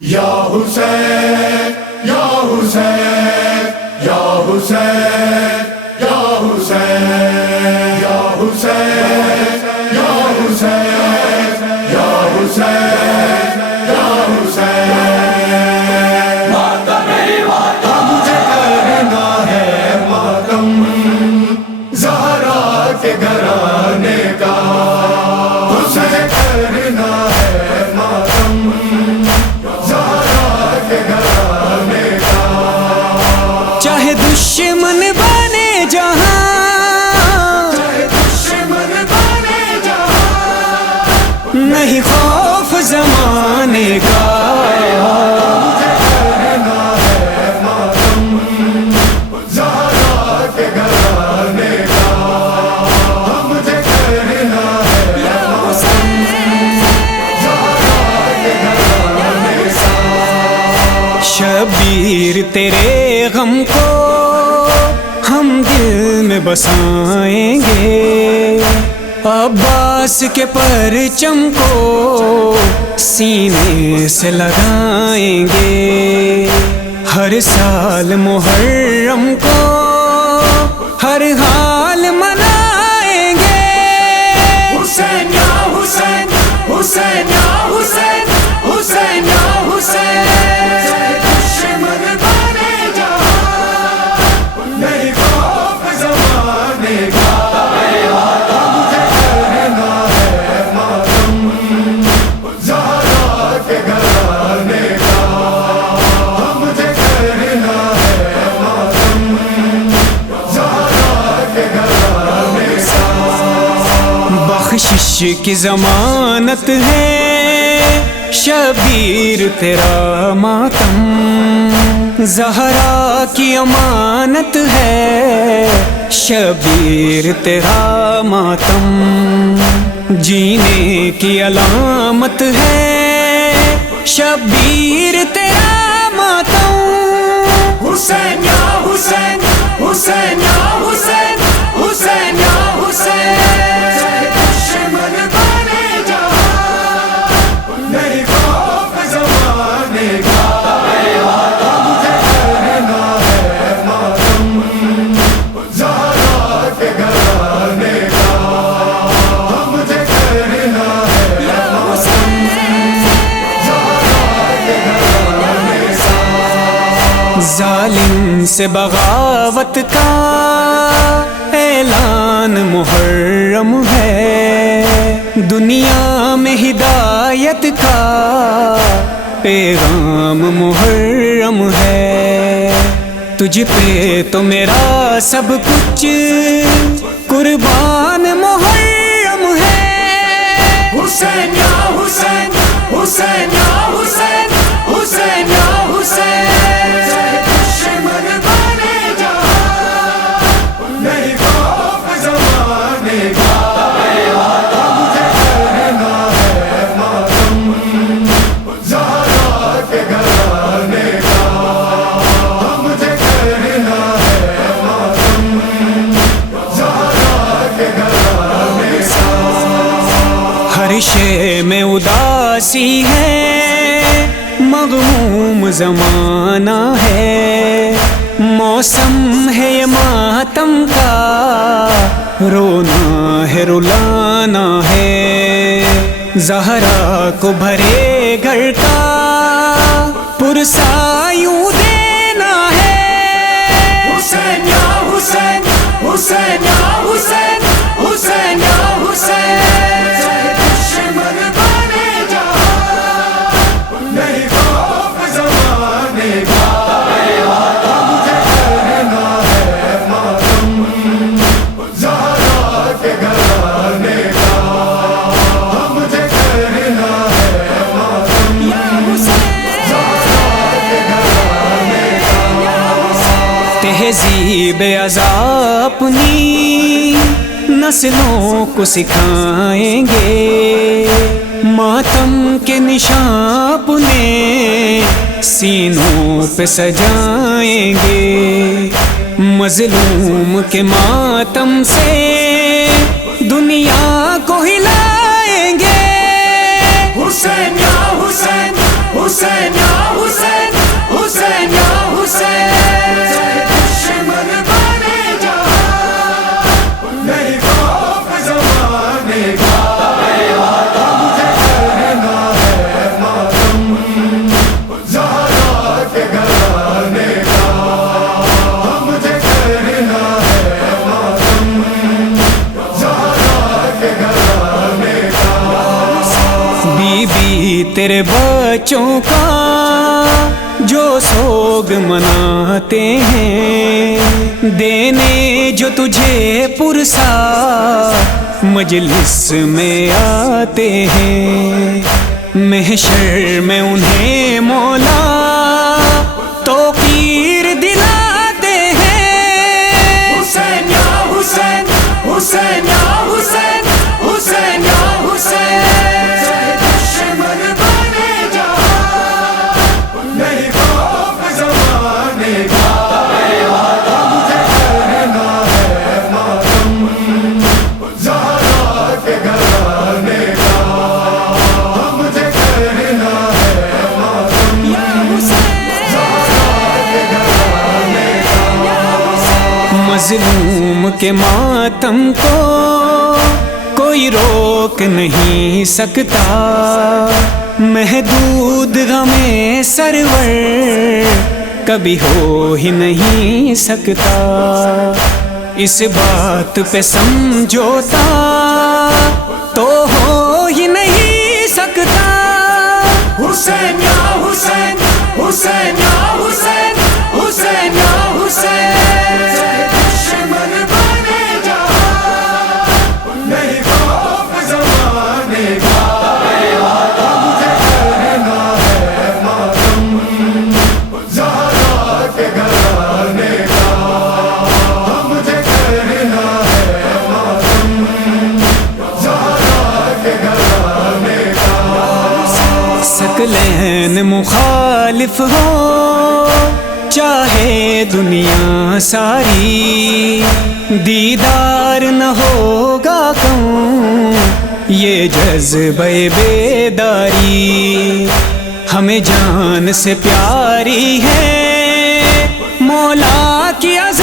یا حسین یا حسین یا حسین یا حسین یا حسین یا حسین یا حسین یا حسین ماتم مجھے کرنا ہے ماتم زہرا کے گھرانے کا حسین کرنا ہے ماتم چاہے دشمن بنے جہاں نہیں خوف زمانے کا شبیر تیرے غم کو ہم دل میں بسائیں گے، عباس کے پرچم کو سینے سے لگائیں گے، ہر سال محرم کو ہر حال منائیں گے۔ حسین یا حسین حسین یا حسین حسین یا حسین بخشش کی ضمانت ہے شبیر تیرا ماتم، زہرا کی امانت ہے شبیر تیرا ماتم، جینے کی علامت ہے شبیر تیرا ماتم۔ حسین یا حسین حسین یا حسین حسین یا حسین ظالم سے بغاوت کا اعلان محرم ہے، دنیا میں ہدایت کا پیغام محرم ہے، تجھ پہ تو میرا سب کچھ قربان محرم ہے۔ حسین یا حسین حسین یا حسین حسین یا حسین ہر شے میں اداسی ہے، مغموم زمانہ ہے، موسم ہے یہ ماتم کا، رونا ہے رلانا ہے، زہرا کو بھرے گھر کا پرسا یوں دینا ہے۔ حسین یا حسین حسین یا حسین حسین یا حسین تہذیب ازا اپنی نسلوں کو سکھائیں گے، ماتم کے نشان اپنے سینوں پہ سجائیں گے، مظلوم کے ماتم سے دنیا کو ہلائیں گے۔ حسین یا حسین حسین یا تیرے بچوں کا جو سوگ مناتے ہیں، دینے جو تجھے پرسا مجلس میں آتے ہیں، محشر میں انہیں مولا توقیر دلاتے ہیں۔ حسین یا حسین، حسین یا حسین، حسین یا حسین، دشمن بنے جا، نہیں خوف زمانے کا، مجھے کرنا ہے ماتم زہرا کے گھرانے کا، مجھے کرنا ہے ماتم زہرا کے گھرانے کا۔ مظلوم کے ماتم کو کوئی روک نہیں سکتا، محدود غم سرور کبھی ہو ہی نہیں سکتا، اس بات پہ سمجھوتا تو ہو ہی نہیں سکتا۔ حسین یا حسین، حسین یا حسین، حسین یا حسین، دشمن بنے جا، نہیں خوف زمانے کا، مجھے کرنا ہے ماتم زہرا کے گھرانے کا، مجھے کرنا ہے ماتم زہرا کے گھرانے کا۔ ثقلین مخالف ہو چاہے دنیا ساری، دیدار نہ ہوگا کم یہ جذبہ بیداری، ہمیں جان سے پیاری ہے مولا کی عظمت